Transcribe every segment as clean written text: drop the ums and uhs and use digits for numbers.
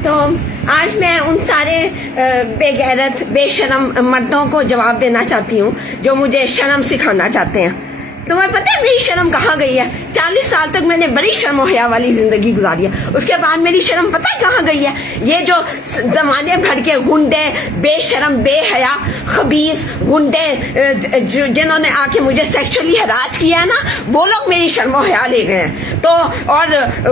तो आज मैं उन सारे बेगैरत बेशरम मर्दों को जवाब देना चाहती हूँ जो मुझे शर्म सिखाना चाहते हैं। तुम्हें पता है मेरी शर्म कहाँ गई है? 40 साल तक मैंने बड़ी शर्म हया वाली जिंदगी गुजारी है, उसके बाद मेरी शर्म पता है कहाँ गई है? ये जो जमाने भर के गुंडे बेशरम बेहया खबीस गुंडे जिन्होंने आके मुझे सेक्सुअली हरास किया है ना, वो लोग मेरी शर्म हया ले गए हैं। तो और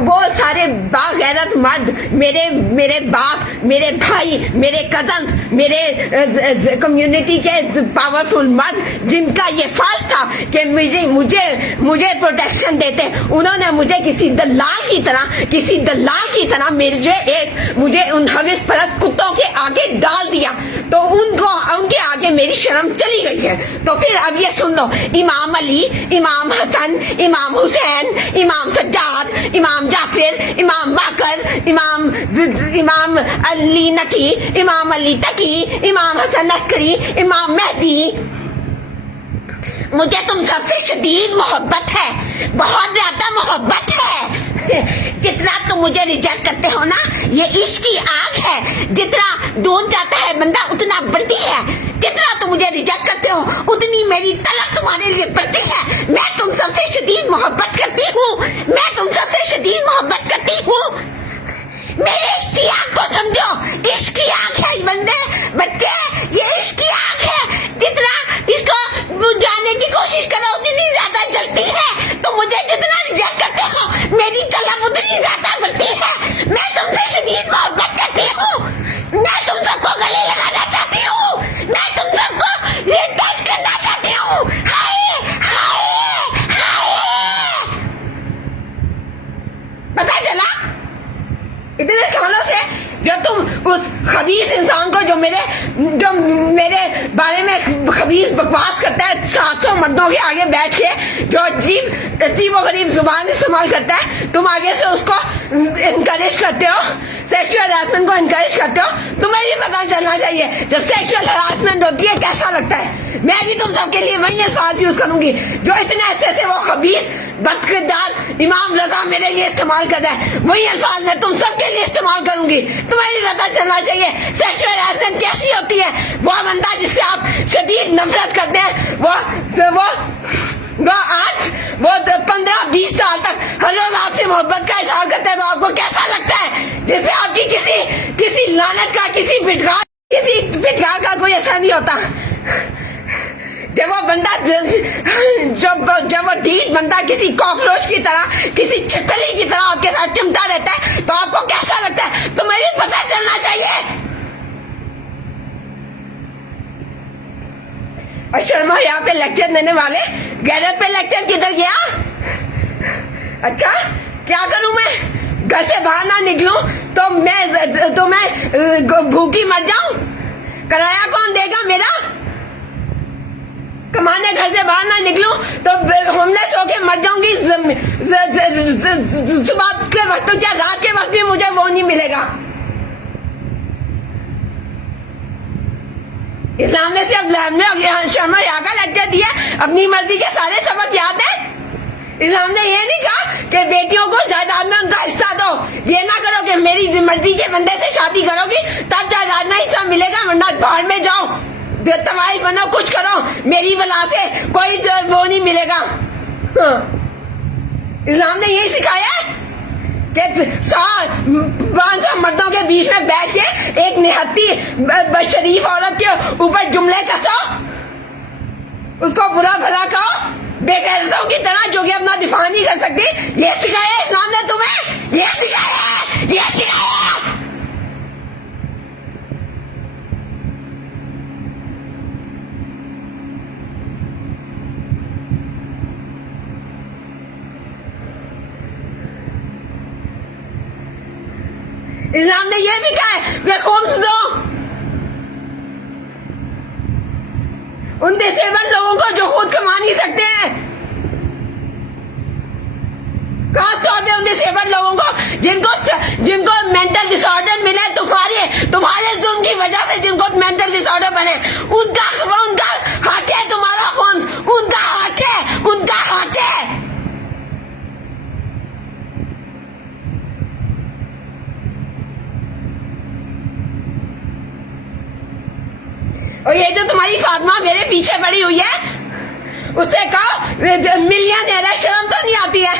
वो सारे बागैरत मर्द मेरे बाप, मेरे भाई, मेरे कजन्स, मेरे कम्युनिटी के पावरफुल मर्द जिनका ये फर्ज था कि मुझे प्रोटेक्शन देते, उन्होंने मुझे किसी दलाल की तरह मुझे उन हविस परस्त कुत्तों के आगे डाल दिया। तो उनके आगे मेरी शर्म चली गई है। तो फिर अब ये सुन लो, इमाम अली, इमाम हसन, इमाम हुसैन, इमाम सज्जाद, इमाम जाफिर, इमाम बाकर, इमाम अली नकी, इमाम अली तकी, इमाम हसन अस्करी, इमाम मेहदी, मुझे तुम सबसे शदीद मोहब्बत है, बहुत ज्यादा मोहब्बत है। जितना तुम मुझे रिजेक्ट करते हो ना, ये इश्क की आग है, जितना दूर जाता है बंदा उतना बढ़ती है। जितना तुम मुझे रिजेक्ट करते हो उतनी मेरी तलब तुम्हारे लिए बढ़ती है। मैं तुम सबसे शदीद मोहब्बत करती हूँ, मेरे इश्क की आग को समझो। इश्क की आग है बंदे बच्चे, ये इश्क की आग है। जितना इसको बुझाने की कोशिश करो उतनी ज्यादा जलती है। तो मुझे जितना रिजेक्ट करते हो मेरी तलब उतनी ज्यादा बढ़ती है। मैं तुमसे शदीद मोहब्बत करती हूँ, मैं तुम सबको गले लगाना चाहती हूँ, मैं तुम सबको ये टच करना चाहती हूँ। हाय हाय हाय, पता चला इतने सालों से जो तुम उस खबीस इंसान को जो मेरे बारे में खबीस बकवास करता है 700 मर्दों के आगे बैठ के, जो अजीब और गरीब जुबान इस्तेमाल करता है, तुम आगे से उसको इनकरेज करते हो, सेक्सुअल हरासमेंट को इनकरेज करते हो। तुम्हें भी पता चलना चाहिए जब सेक्सुअल हरासमेंट होती है कैसा लगता है। मैं भी तुम सबके लिए वही अल्फाज यूज करूंगी जो इतने ऐसे थे वो खबीस बदकिरदार इमाम रजा मेरे लिए इस्तेमाल कर रहा है, वही अल्फाज मैं तुम सबके लिए इस्तेमाल करूंगी। तुम्हें भी पता चलना चाहिए सेक्सुअल हरासमेंट कैसी होती है। वो बंदा जिससे आप शदीद नफरत करते हैं, वो आज 15-20 साल तक हर रोज आपसे मोहब्बत का इजहार करते हैं, तो आपको कैसा लगता है? जिससे आपकी किसी लानत का, किसी फिटकार का कोई असर नहीं होता। जब वो बंदा जब वो ढीठ बंदा किसी कॉकरोच की तरह, किसी छिपकली की तरह आपके साथ चिमटा रहता है, तो आपको कैसा लगता है? तुम्हें भी पता चलना चाहिए। और शर्मा यहाँ पे लेक्चर देने वाले गैरत पे लेक्चर किधर गया? अच्छा क्या करूं मैं? घर से बाहर ना निकलूं तो मैं भूखी मर जाऊं? किराया कौन देगा मेरा? कमाने घर से बाहर ना निकलूं तो होमलेस होके मर जाऊंगी। सुबह के वक्त या रात के वक्त भी मुझे वो नहीं मिलेगा। इस्लाम ने सिर्फ शर्मा यहाँ का लेक्चर दिया, अपनी मर्जी के सारे सबक याद है। इस्लाम ने ये नहीं कहा कि बेटियों को जायदाद में उनका हिस्सा दो, ये ना करो कि मेरी मर्जी के बंदे से शादी करोगी तब जायदाद में हिस्सा मिलेगा, वरना बाहर में जाओ, तबाही बनो, कुछ करो, मेरी बला से कोई वो नहीं मिलेगा। इस्लाम ने यही सिखाया कि 500 मर्दों के बीच में बैठ के एक निहत्ती शरीफ औरत के ऊपर जुमले कसो, उसको बुरा भला कहो बेगैरतों की तरह, जो कि अपना दिफा नहीं कर सकती। ये सिखाया इस्लाम ने तुम्हें, ये सिखाया। इस्लाम ने यह भी कहा है खुम्स दो उन डिसेबल लोगों को जो खुद कमा नहीं सकते हैं। खास तौर पे उन डिसेबल लोगों को जिनको मेंटल डिसऑर्डर मिले, तुम्हारे जुल्म की वजह से जिनको मेंटल डिसऑर्डर बने, उनका हक है तुम्हारा खुम्स, उनका हक है। तुम्हारी फातिमा मेरे पीछे पड़ी हुई है, उससे कहो मिलियनेयर है, शर्म तो नहीं आती है?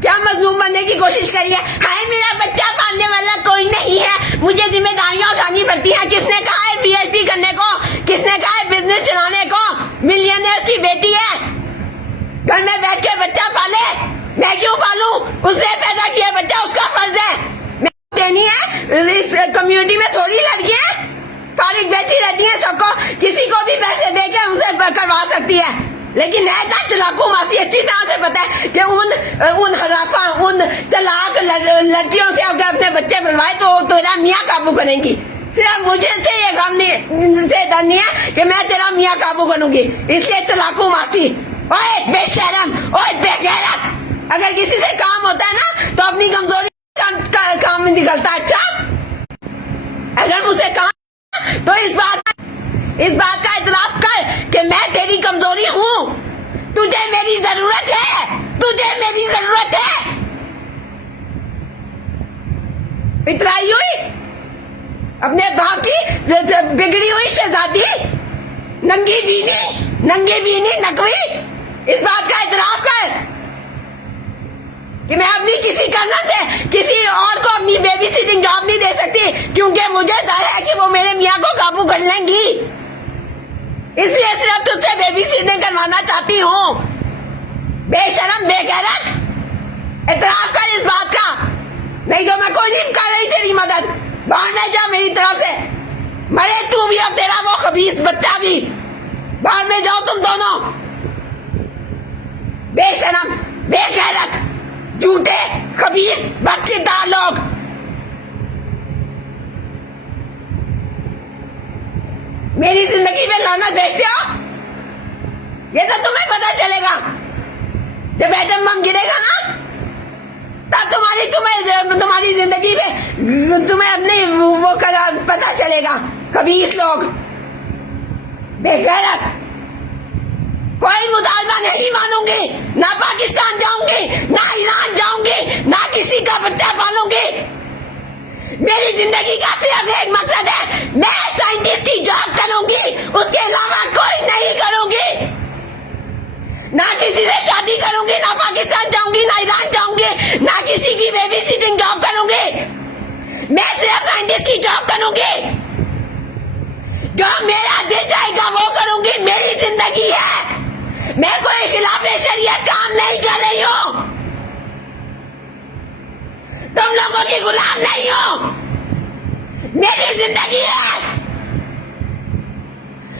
क्या मजलूम बनने की कोशिश करी है? हाय मेरा बच्चा पालने वाला कोई नहीं है, मुझे जिम्मेदारियां उठानी पड़ती हैं। किसने कहा है पीएचडी करने को? किसने कहा है बिजनेस चलाने को? मिलियनेयर की बेटी है, घर में बैठ के बच्चा पाले। मैं क्यों पालूं? उसने पैदा किया बच्चा, उसका फर्ज है। मैं देनी है। इस कम्युनिटी में थोड़ी लड़कियां फारिग बैठी रहती हैं, सबको किसी को भी पैसे देकर उनसे करवा सकती है। लेकिन है ना चलाकू मासी, अच्छी तरह से पता है कि उन हराफा, उन तलाक लड़कियों से अगर अपने बच्चे बुलवाए तो तेरा मियाँ काबू करेंगी। सिर्फ मुझे से ये काम नहीं से डर नहीं है कि मैं तेरा मियाँ काबू करूंगी, इसलिए चलाकू मासी। ओए बेशरम, ओए बेगैरत, अगर किसी से काम होता है ना तो अपनी कमजोरी काम में निकलता। अच्छा, अगर मुझसे काम तो इस बात का इतराफ कर कि मैं तेरी कमजोरी हूं, तुझे मेरी जरूरत है, तुझे मेरी जरूरत है। इतराई हुई अपने बाप की बिगड़ी हुई शहजादी, नंगी बीनी नकवी, इस बात का इतराफ कर कि मैं अपनी किसी करना से किसी और को अपनी बेबी सिटिंग जॉब नहीं दे सकती, क्योंकि मुझे डर है कि वो मेरे मियाँ को काबू कर लेंगी। इसलिए सिर्फ तुझसे बेबी सिटिंग करवाना चाहती हूँ। बेशरम, बेगैरत, इतराफ कर इस बात का, नहीं तो मैं कोई नहीं कर रही तेरी मदद। बाहर नहीं जा मेरी तरफ से, मरे तू भी और तेरा वो खबीस बच्चा भी। बाहर में जाओ तुम दोनों, बेशरम, बेगैरत, झूठे खबीस बदकिरदार लोग। मेरी जिंदगी में लानत भेजते हो, ये तो तुम्हें पता चलेगा जब एटम बम गिरेगा ना, तब तुम्हारी जिंदगी में तुम्हें अपने वो पता चलेगा। खबीस लोग, बेगैरत, कोई मुतालबा नहीं मानूंगी, ना पाकिस्तान जाऊंगी, ना ईरान जाऊंगी, ना किसी का बच्चा पालूंगी। मेरी जिंदगी का सिर्फ एक मकसद है, मैं साइंटिस्ट की जॉब करूंगी, उसके अलावा कोई नहीं करूंगी। ना किसी से शादी करूंगी, ना पाकिस्तान जाऊंगी, ना ईरान जाऊंगी, ना किसी की बेबी सिटिंग जॉब करूंगी। मैं सिर्फ साइंटिस्ट की जॉब करूंगी, जो मेरा दिल चाहेगा वो करूंगी। मेरी जिंदगी है, मैं कोई खिलाफ शरीयत काम नहीं कर रही हूं, तुम लोगों की गुलाम नहीं हो। मेरी जिंदगी है,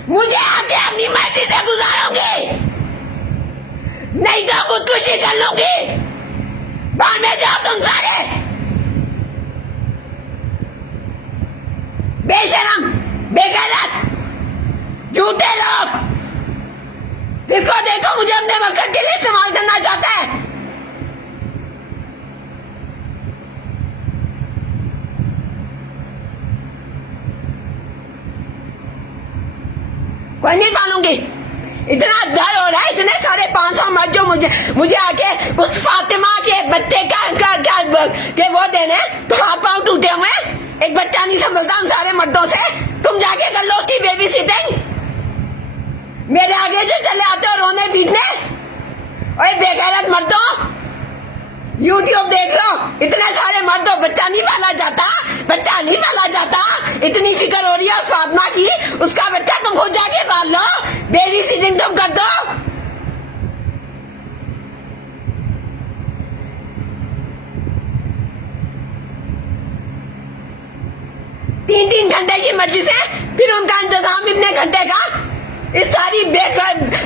मुझे आके अपनी मर्जी से गुजारूंगी, नहीं तो खुदकुशी कर लूंगी। बाहर में जाओ तुम सारे, बेशरम, बेगैरत, झूठे लोग, जिसको देखो मुझे अपने मकसद के लिए इस्तेमाल करना चाहता है। कोई नहीं पालूंगी, इतना डर हो रहा है, इतने सारे 500 मर्द जो मुझे आके उस फातिमा के बच्चे के वो देने, तो हाथ पांव टूटे हुए, एक बच्चा नहीं संभलता उन सारे मर्दों से। तुम जाके कर लो उसकी बेबी सिटिंग, मेरे आगे जो चले आते हो रोने पीटने। ओए बेगैरत मर्दों, यूट्यूब देख लो, इतने सारे मर्दों, बच्चा नहीं पाला जाता, बच्चा नहीं पाला जाता। इतनी फिक्र हो रही है उस फातिमा की, उसका बच्चा तुम खुद जाके पाल लो, बेबी सिटिंग तुम कर दो। तीन घंटे की मर्जी से, फिर उनका इंतजाम इतने घंटे का। इस सारी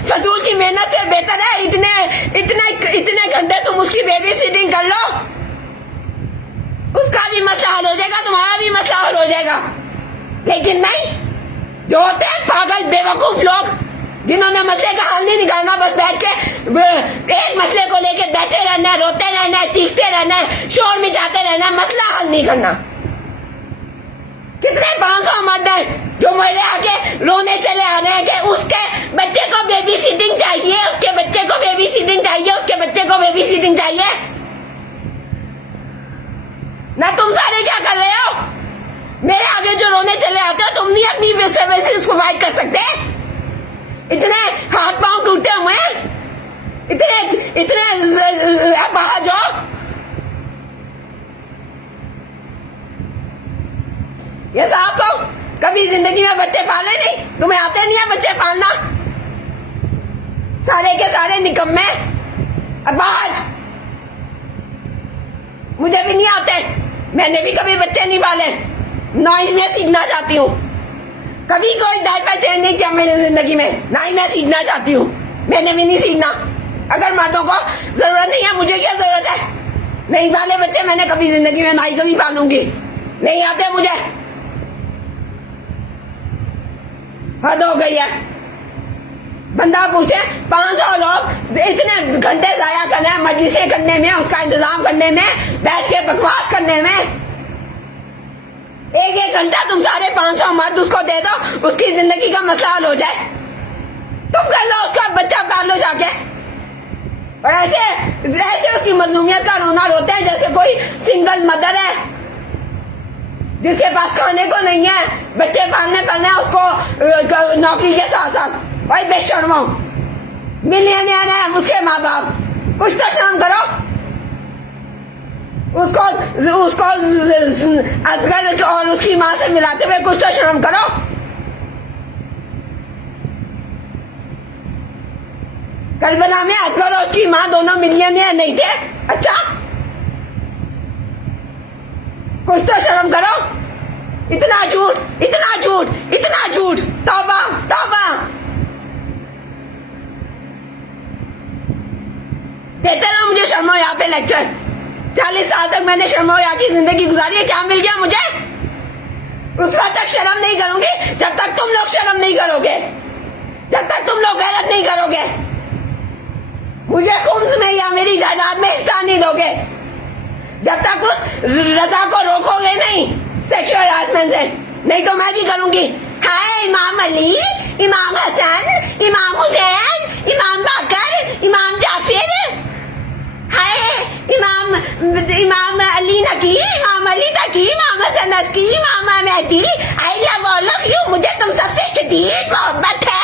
फजूल की मेहनत से बेहतर है इतने घंटे तुम उसकी बेबी सिटिंग कर लो, उसका भी मसला हल हो जाएगा, तुम्हारा भी मसला हल हो जाएगा। लेकिन नहीं, जो होते हैं पागल बेवकूफ लोग, जिन्होंने मसले का हल नहीं निकालना, बस बैठ के एक मसले को लेके बैठे रहना है, रोते रहना है, चीखते रहना है, शोर मचाते रहना है, मसला हल नहीं करना। कितने 500 मर्द हैं जो मेरे आके रोने चले आ रहे हैं कि उसके बच्चे को बेबी सिटिंग चाहिए, उसके बच्चे को बेबी सिटिंग चाहिए, उसके बच्चे को बेबी सिटिंग चाहिए। ना तुम सारे क्या कर रहे हो? मेरे आगे जो रोने चले आते हो, तुम नहीं अपनी सर्विसेज प्रोवाइड कर सकते? इतने हाथ पांव टूटे हुए हैं, इतने बाहर जाओ। ये साहब को कभी जिंदगी में बच्चे पाले नहीं? तुम्हें आते नहीं है बच्चे पालना? सारे के सारे निकम्मे अबाज। मुझे भी नहीं आते, मैंने भी कभी बच्चे नहीं पाले, ना ही मैं सीखना चाहती हूँ। कभी कोई डायपर चेंज नहीं किया मैंने जिंदगी में, ना ही मैं सीखना चाहती हूँ, मैंने भी नहीं सीखना। अगर मर्दों को जरूरत नहीं है, मुझे क्या जरूरत है? नहीं पाले बच्चे मैंने कभी जिंदगी में, ना ही कभी पालूंगी। नहीं आते मुझे, हद हो गई है। बंदा पूछे 500 लोग इतने घंटे जाया करने में, मजलिसें करने में, उसका इंतजाम करने में, बैठ के बकवास करने में। एक घंटा तुम सारे 500 मर्द उसको दे दो, उसकी जिंदगी का मसला हल हो जाए। तुम कर लो, उसका बच्चा पाल लो जाके। और ऐसे उसकी मजलूमियत का रोना रोते हैं जैसे कोई सिंगल मदर है जिसके पास खाने को नहीं है, बच्चे पालने पड़ने उसको नौकरी के साथ साथ। भाई बेशर्मो, मिलियनियर है उसके माँ बाप, कुछ तो शर्म करो। उसको असगर और उसकी माँ से मिलाते हुए कुछ तो शर्म करो। करबला में असगर और उसकी माँ दोनों मिलियनियर नहीं थे? अच्छा, कुछ तो शर्म करो। इतना झूठ, इतना झूठ, इतना झूठ, तौबा तौबा। देते रहो मुझे शर्मोया पे लेक्चर। 40 साल तक मैंने शर्मोया की जिंदगी गुजारी है, क्या मिल गया मुझे? उस वक्त तक शर्म नहीं करूंगी जब तक तुम लोग शर्म नहीं करोगे, जब तक तुम लोग गैरत नहीं करोगे। मुझे खुम्स में या मेरी जायदाद में हिस्सा नहीं दोगे, जब तक उस रजा को रोकोगे नहीं सेक्सुअल हरासमेंट से। नहीं तो मैं भी करूंगी। हाय इमाम अली, इमाम हसन, इमाम हुसैन, इमाम बाकर, इमाम जाफिर, हाय इमाम अली नकी, इमाम अली तकी, इमाम Hasan Naqi, Imam Mehdi. I love all of you. मुझे तुम सबसे शदीद मोहब्बत है।